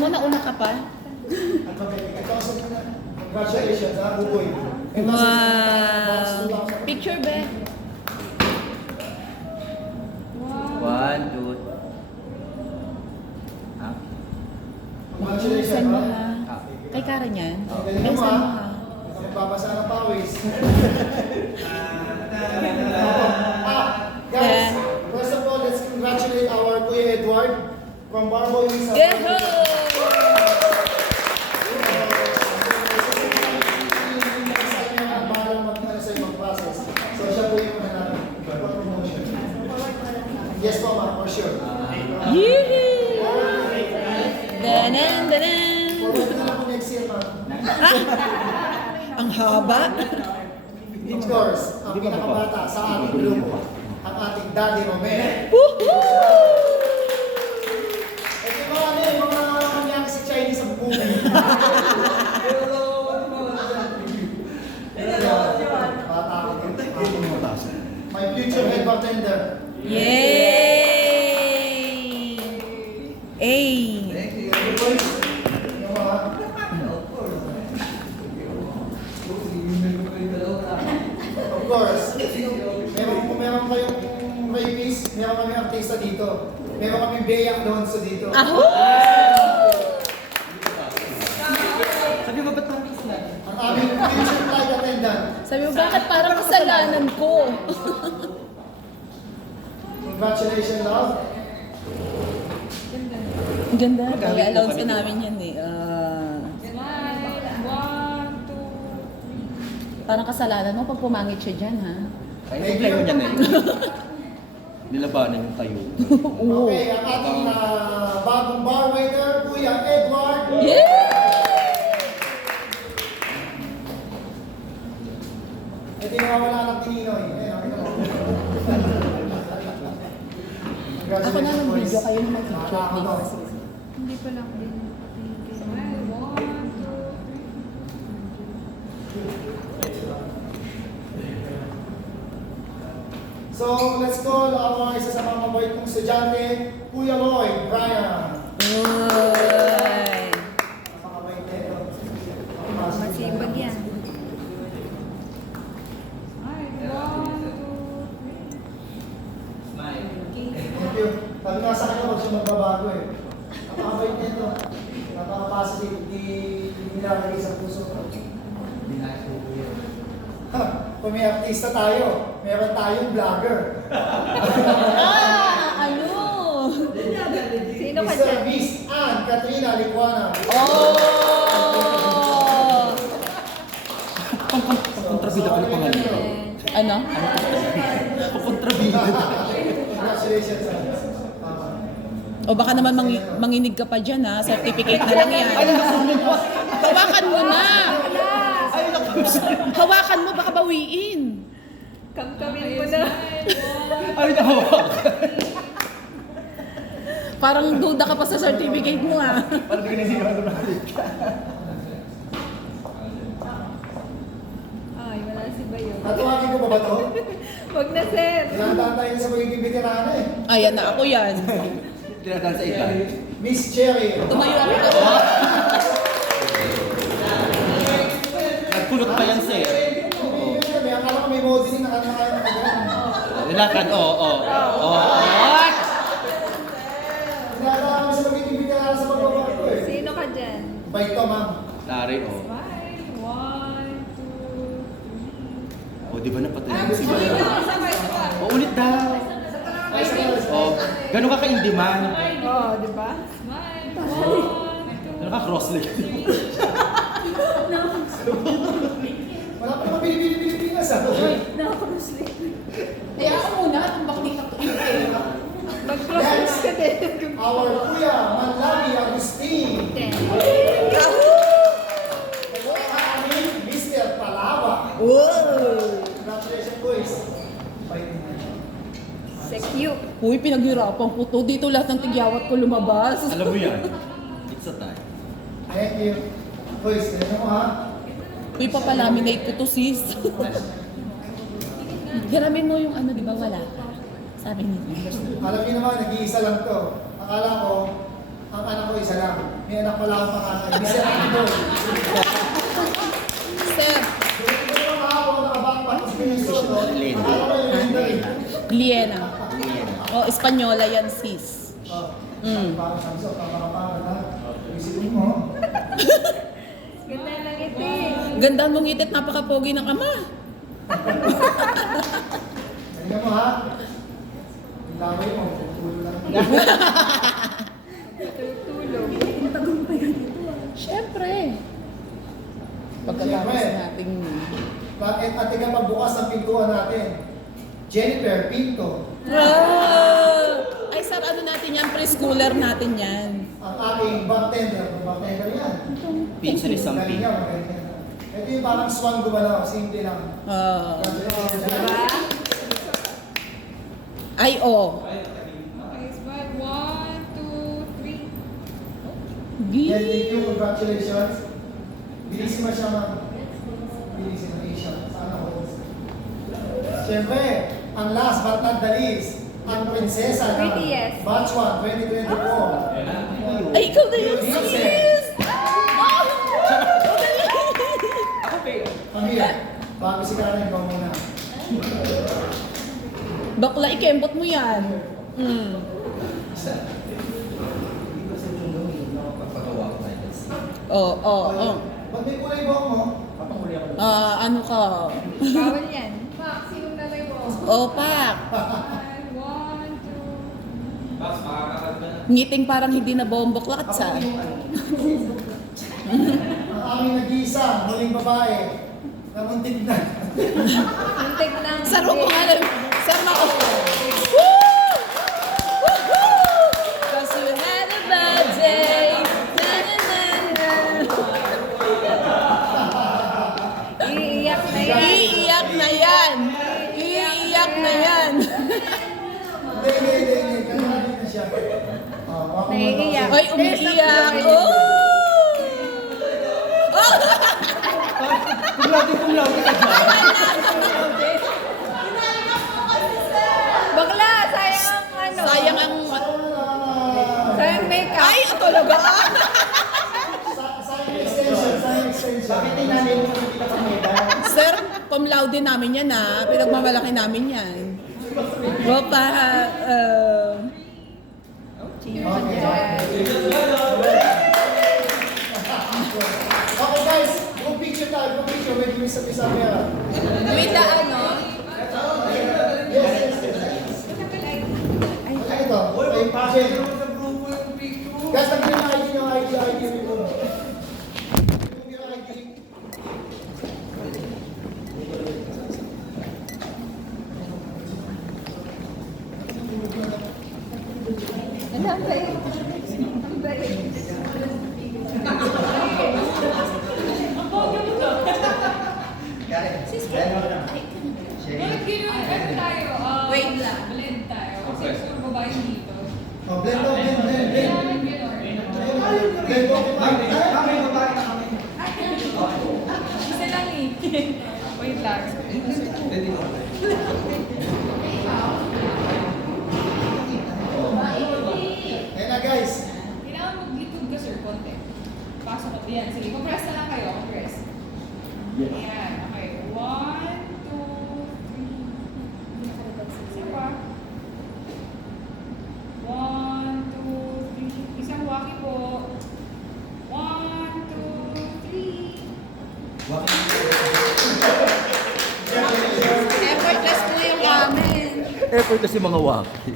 mo, nauna ka pa. Congratulations, ha, Buboy. Wow! Picture, be. One, two. Ah, Congratulations, Saan mo, ha. ha? Kay Karen yan? Okay, Kay mo, saan mo, ha. ha? Magbabasa ng pawis. Guys, first of all, let's congratulate our Kuya Edward from Barbo Isa. Yeho! So siya po yung promotion. Yes po, ma'am, for sure. Yee! Danan, danan! Forward na lang po next year, ma'am. Ang haba. Of course, ang pinakabata sa ating grupo, ang ating Daddy Romero. Woohoo! Ito mga ano eh, mga kanyang si Chinese sa movie. Bata ako din. My future head bartender. Yay! Ay! Yung mga of course, meron kayong rapies, meron kami artista dito. Meron kami Bea Alonso dito. Aho! sabi mo ba't parang isla? Ang aming future flight attendant. Sabi mo, bakit parang kasalanan ko? Congratulations, love. Ang ganda. Kaya allowance namin yan eh. Smile. 1, 2, Parang kasalanan mo pag pumangit siya dyan, ha? Ay, problema niya na yun. Nilabanan yung tayo. Oo. Okay, ang ating bagong bar waiter, Kuya Edward. Yeah! Ito yung nawawala ng Tininoy. Ako na ng video, kayo na mag-picture. Hindi pa lang din. Smile. 1, 2. So, let's call our isa sa mga mabait kong estudyante, Kuya Lloyd Brian. Uy! Napakabait nito. Masipag yan. Smile. 1, 2, 3. Thank you. Sabi nga sa kanya, huwag siya magbabago eh. Napakabait nito. Napaka-positive. Hindi nilalagay sa puso. Ha, kung may artista tayo, meron tayong vlogger. Ah! Ano? Sino ka Mr. dyan? Miss Ann Katrina Licuana. Oh! Kontrabida ko na pangalan. Ano? Kontrabida. Congratulations. O baka naman manginig ka pa dyan, ha? Certificate na lang yan. Hawakan mo na! Hawakan mo, baka bawiin. Kamkamin mo na. Ay, nahawak. Parang duda ka pa sa certificate mo, ha? Parang di ka nasigaw na balik. Ay, wala si Bayo. Tatuwagin ko ba ba to? Wag na, sir. Ilantaan tayo sa magiging veterana eh. Ayan na, ako yan. Tinadaan sa iba. Miss Cherry. Tumayo ako. Nagpulot pa yan, sir. May akala ko may modeling na kaya na Nilakad, oo. What? Ilantaan kami sa magiging veterana sa pagbabak ko eh. Sino ka dyan? Bait to, ma'am. Tari, oh. Smile. 1, 2, 3. O, di ba napatay mo si Bayo? O, ulit daw. Ay, sa O, gano'n ka ka-in-demand? Oh, di ba? Smile. 1, 2. Gano'n ka cross-leg? Wala pa naman Pilipinas ah. Kaya ako muna, tumbak dito. Mag-close ka din. Our Kuya Manlami Agustin. Hello, kami, Mr. Palawa. Wow! Congratulations, boys. Bait din. Secure. Uy, pinaghirapan ko to. Dito lahat ng tigyawat ko lumabas. Alam mo yan. It's a time. Thank you. Boys, ano mo ha? Uy, papalaminate ko to, sis. Garamin mo yung ano, di ba wala ka? Sabi niya. Alam niyo naman, nag-iisa lang to. Akala ko, Ang anak ko isa lang. May anak pala akong panganay. Mr. Anton. Sir, Ito yung kahapon, nakabackpack. Tapos pinisot, no? Lane. Akala ko yung legendary. Liena. Ayan. O, Espanyola yan, sis. Oh. Mm. Parang Samso, parang ha? Isipin mo. Ganda lang ito. Ganda mong ngitit, napaka-pogi ng ama. Tingnan mo ha. Yung laway mo, tulo lang. Tulog. Siyempre. Pagkatapos nating... Bakit at tingnan magbukas ang pintuan natin? Jennifer Pinto, Ay, sir, ano natin yan? Preschooler natin yan. ang aking bartender. Bartender yan. Pizza ni Galing Sampi. yan, magaling yan. Ito yung parang swan gumalaw, simple lang. Diba? Ay, oh. Okay, smile. 1, 2, 3. Yan, thank you, congratulations. Bilisin mo siya, ma'am. Bilisin mo Asia. Sana ako. Siyempre, ang last but not the least, ang prinsesa ng Prettiest. Batch 1 2024. Ay, ikaw na yun, Princess. sis! Oh! Pamilya, bago si Karen, ikaw muna. Bakla, ikembot mo yan. Mm. Oh, oh, oh. Ba't may kulay buhok mo? Ano ka? Bawal yan. Maximum na lang mo. Oh, pak. 1, 2. Ngiting parang hindi na bombok lakat sa. Ang aming nag-iisa, muling babae, na muntik na. Muntik na. Sir, huwag mo nga lang. Sir, mako. Cause you had a bad day. Na-na-na-na. Iiyak na yan. Iiyak na yan. Iiyak na yan. Hindi. Kanina na siya. Baka Naiiyak. Ay, umiiyak. Oh! Oh! Bakla, sayang ang ano. Sayang ang... Sayang makeup. Ay, talaga. Sayang extension. Bakit tinanay mo sa kita pameda? Sir, cum laude namin yan ha. Pinagmamalaki namin yan. Ropa, Okay guys, kung picture tayo, may isa meron. with the ano? Yes. Ay, ito. Ay, Jen. Guys, nag-bring na ID nyo, ID mo. Yung ID. Ang bait. Ang bait. Bakit ginawa ano tayo? Wait lang. Blend tayo. Kasi gusto ko babae dito. Oh, blend. Blend, okay pa. Isa lang eh. Wait lang. Ayan na guys. Kailangan mag-likod ka sir, konti. Pasok ko. Yan, sige. Compress na lang kayo. Compress. Ayan, okay. 1, 2, 3. Isa pa. 1, 2, 3. Isang waki po. 1, 2, 3. Effortless po yung amin. Effort na si mga waki.